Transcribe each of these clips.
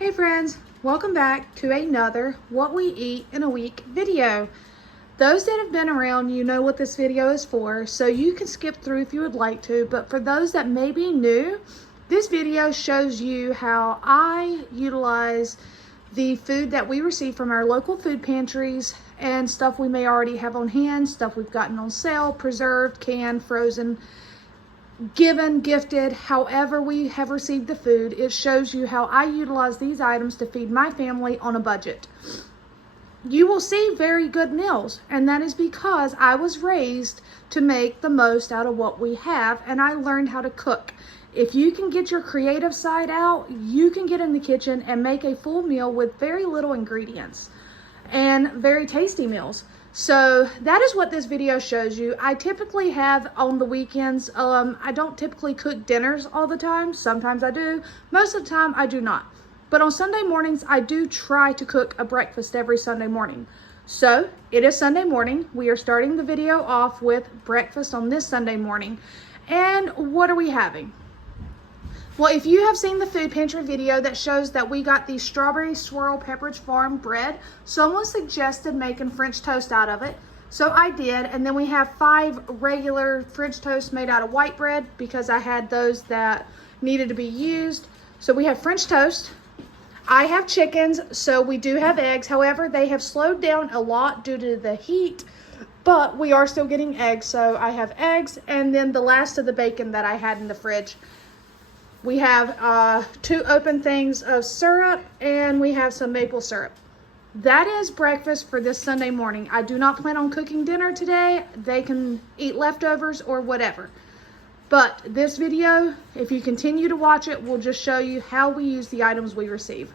Hey friends, welcome back to another What We Eat in a Week video. Those that have been around, you know what this video is for, so you can skip through if you would like to, but for those that may be new, this video shows you how I utilize the food that we receive from our local food pantries and stuff we may already have on hand, stuff we've gotten on sale, preserved, canned, frozen, given, gifted, however we have received the food. It shows you how I utilize these items to feed my family on a budget. You will see very good meals, and that is because I was raised to make the most out of what we have, and I learned how to cook. If you can get your creative side out, you can get in the kitchen and make a full meal with very little ingredients and very tasty meals. So that is what this video shows you. I typically have on the weekends, I don't typically cook dinners all the time. Sometimes I do. Most of the time I do not. But on Sunday mornings, I do try to cook a breakfast every Sunday morning. So it is Sunday morning. We are starting the video off with breakfast on this Sunday morning. And what are we having? Well, if you have seen the food pantry video that shows that we got the strawberry swirl Pepperidge Farm bread, someone suggested making French toast out of it. So I did, and then we have 5 regular French toasts made out of white bread because I had those that needed to be used. So we have French toast. I have chickens, so we do have eggs. However, they have slowed down a lot due to the heat, but we are still getting eggs. So I have eggs, and then the last of the bacon that I had in the fridge. We have 2 open things of syrup, and we have some maple syrup. That is breakfast for this Sunday morning. I do not plan on cooking dinner today. They can eat leftovers or whatever. But this video, if you continue to watch it, will just show you how we use the items we receive.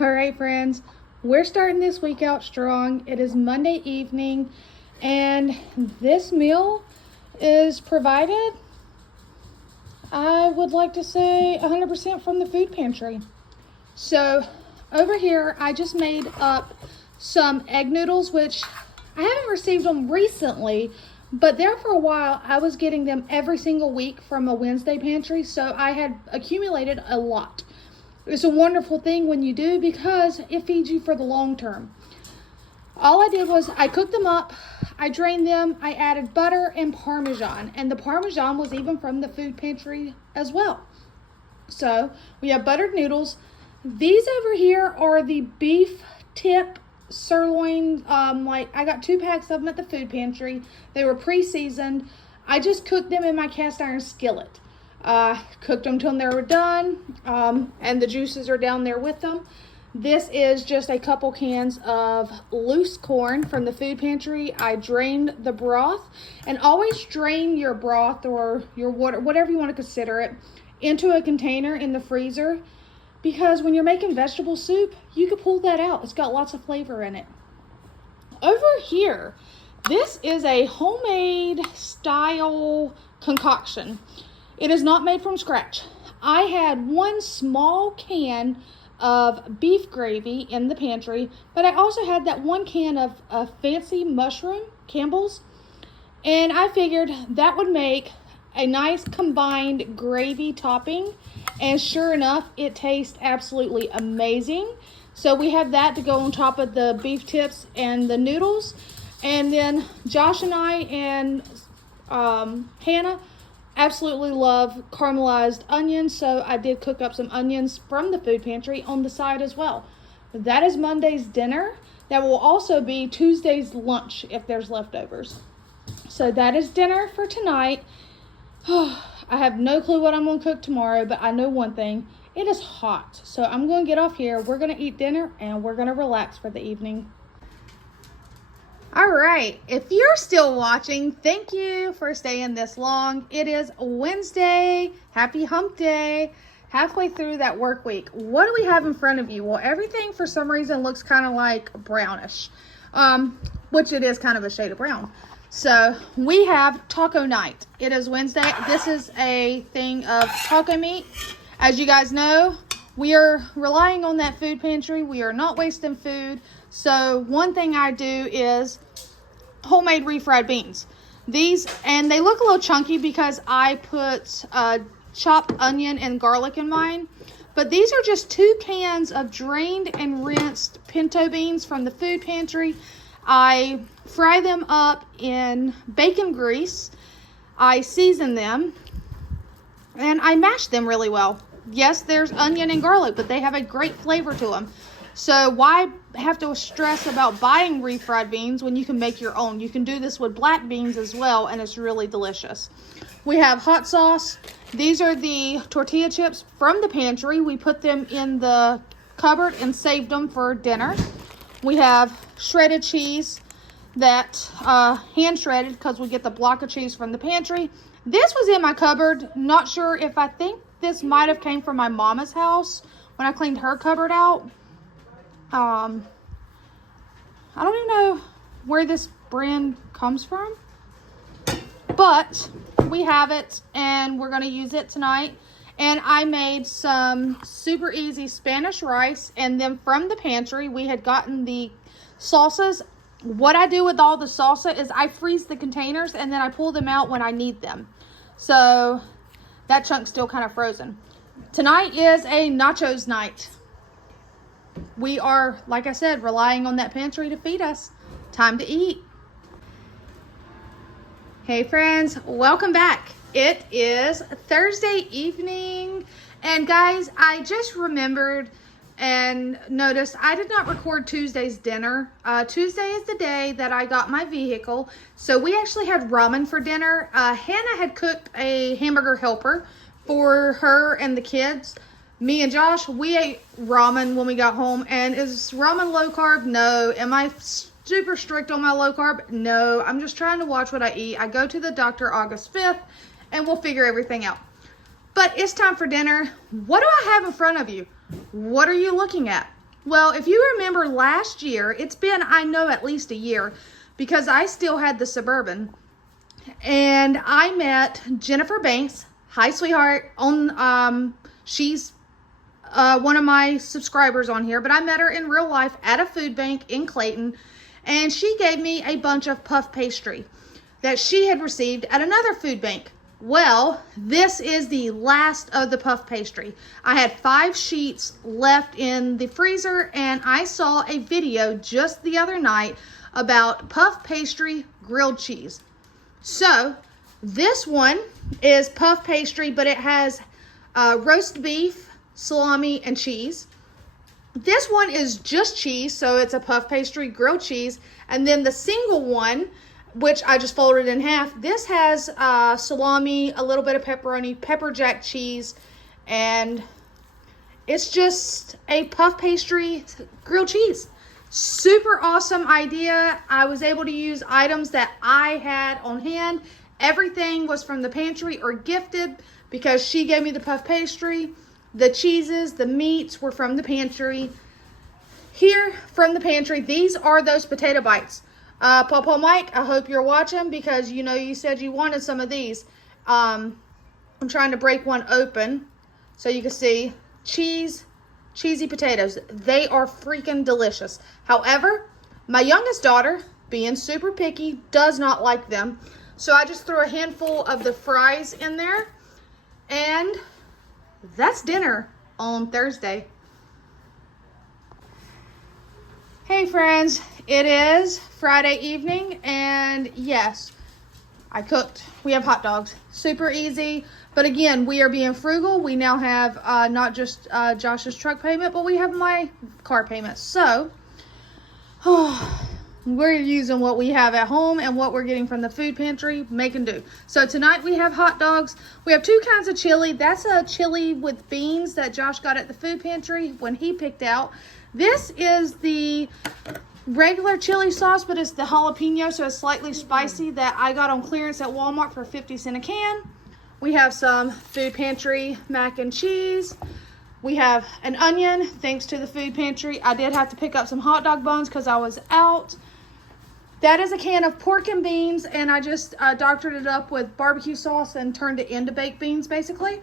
All right, friends, we're starting this week out strong. It is Monday evening, and this meal is provided, I would like to say, 100% from the food pantry. So over here, I just made up some egg noodles, which I haven't received them recently, but there for a while, I was getting them every single week from a Wednesday pantry, so I had accumulated a lot. It's a wonderful thing when you do because it feeds you for the long term. All I did was I cooked them up, I drained them, I added butter and Parmesan, and the Parmesan was even from the food pantry as well. So we have buttered noodles. These over here are the beef tip sirloin. I got 2 packs of them at the food pantry. They were pre-seasoned. I just cooked them in my cast iron skillet. Cooked them till they were done, and the juices are down there with them. This is just a couple cans of loose corn from the food pantry. I drained the broth, and always drain your broth or your water, whatever you want to consider it, into a container in the freezer, because when you're making vegetable soup, you can pull that out. It's got lots of flavor in it. Over here, this is a homemade style concoction. It is not made from scratch. I had 1 small can of beef gravy in the pantry, but I also had that 1 can of fancy mushroom, Campbell's, and I figured that would make a nice combined gravy topping, and sure enough, it tastes absolutely amazing. So we have that to go on top of the beef tips and the noodles, and then Josh and I and Hannah absolutely love caramelized onions, so I did cook up some onions from the food pantry on the side as well. That is Monday's dinner. That will also be Tuesday's lunch if there's leftovers. So that is dinner for tonight. I have no clue what I'm going to cook tomorrow, but I know one thing. It is hot. So I'm going to get off here. We're going to eat dinner, and we're going to relax for the evening. All right, if you're still watching, thank you for staying this long. It is Wednesday. Happy hump day. Halfway through that work week. What do we have in front of you? Well, everything for some reason looks kind of like brownish, which it is kind of a shade of brown. So we have taco night. It is Wednesday. This is a thing of taco meat. As you guys know, we are relying on that food pantry. We are not wasting food. So one thing I do is homemade refried beans. These, and they look a little chunky because I put chopped onion and garlic in mine. But these are just 2 cans of drained and rinsed pinto beans from the food pantry. I fry them up in bacon grease. I season them and I mash them really well. Yes, there's onion and garlic, but they have a great flavor to them. So why have to stress about buying refried beans when you can make your own? You can do this with black beans as well, and it's really delicious. We have hot sauce. These are the tortilla chips from the pantry. We put them in the cupboard and saved them for dinner. We have shredded cheese that hand shredded because we get the block of cheese from the pantry. This was in my cupboard. Not sure if I think this might have came from my mama's house when I cleaned her cupboard out. I don't even know where this brand comes from, but we have it and we're going to use it tonight. And I made some super easy Spanish rice, and then from the pantry we had gotten the salsas. What I do with all the salsa is I freeze the containers and then I pull them out when I need them. So that chunk's still kind of frozen. Tonight is a nachos night. We are, like I said, relying on that pantry to feed us. Time to eat. Hey friends, welcome back. It is Thursday evening, and guys, I just remembered and noticed I did not record Tuesday's dinner. Tuesday is the day that I got my vehicle, so we actually had ramen for dinner. Hannah had cooked a hamburger helper for her and the kids. Me and Josh, we ate ramen when we got home. And is ramen low carb? No. Am I super strict on my low carb? No. I'm just trying to watch what I eat. I go to the doctor August 5th and we'll figure everything out. But it's time for dinner. What do I have in front of you? What are you looking at? Well, if you remember last year, it's been, I know, at least a year, because I still had the Suburban. And I met Jennifer Banks. Hi, sweetheart. She's one of my subscribers on here, but I met her in real life at a food bank in Clayton, and she gave me a bunch of puff pastry that she had received at another food bank. Well, this is the last of the puff pastry. I had 5 sheets left in the freezer, and I saw a video just the other night about puff pastry grilled cheese. So this one is puff pastry, but it has roast beef, salami, and cheese. This one is just cheese, so it's a puff pastry grilled cheese. And then the single one, which I just folded in half, this has salami, a little bit of pepperoni, pepper jack cheese, and it's just a puff pastry grilled cheese. Super awesome idea. I was able to use items that I had on hand. Everything was from the pantry or gifted because she gave me the puff pastry. The cheeses, the meats were from the pantry. Here from the pantry, these are those potato bites. Papa Mike, I hope you're watching because you know you said you wanted some of these. I'm trying to break one open so you can see cheesy potatoes. They are freaking delicious. However, my youngest daughter, being super picky, does not like them. So I just threw a handful of the fries in there, and that's dinner on Thursday. Hey friends, it is Friday evening, and yes, I cooked. We have hot dogs. Super easy, but again, we are being frugal. We now have not just Josh's truck payment, but we have my car payment. So, we're using what we have at home and what we're getting from the food pantry, make and do. So tonight we have hot dogs. We have 2 kinds of chili. That's a chili with beans that Josh got at the food pantry when he picked out. This is the regular chili sauce, but it's the jalapeno, so it's slightly spicy, that I got on clearance at Walmart for 50 cents a can. We have some food pantry mac and cheese. We have an onion, thanks to the food pantry. I did have to pick up some hot dog buns because I was out. That is a can of pork and beans, and I just doctored it up with barbecue sauce and turned it into baked beans, basically.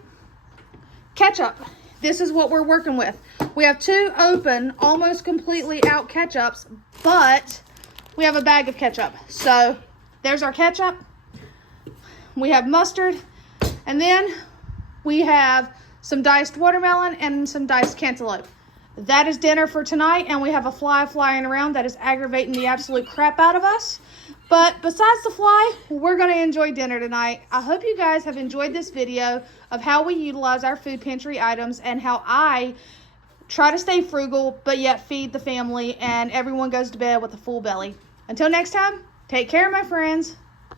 Ketchup. This is what we're working with. We have 2 open, almost completely out ketchups, but we have a bag of ketchup. So there's our ketchup. We have mustard, and then we have some diced watermelon, and some diced cantaloupe. That is dinner for tonight, and we have a fly flying around that is aggravating the absolute crap out of us. But besides the fly, we're going to enjoy dinner tonight. I hope you guys have enjoyed this video of how we utilize our food pantry items and how I try to stay frugal, but yet feed the family, and everyone goes to bed with a full belly. Until next time, take care, my friends.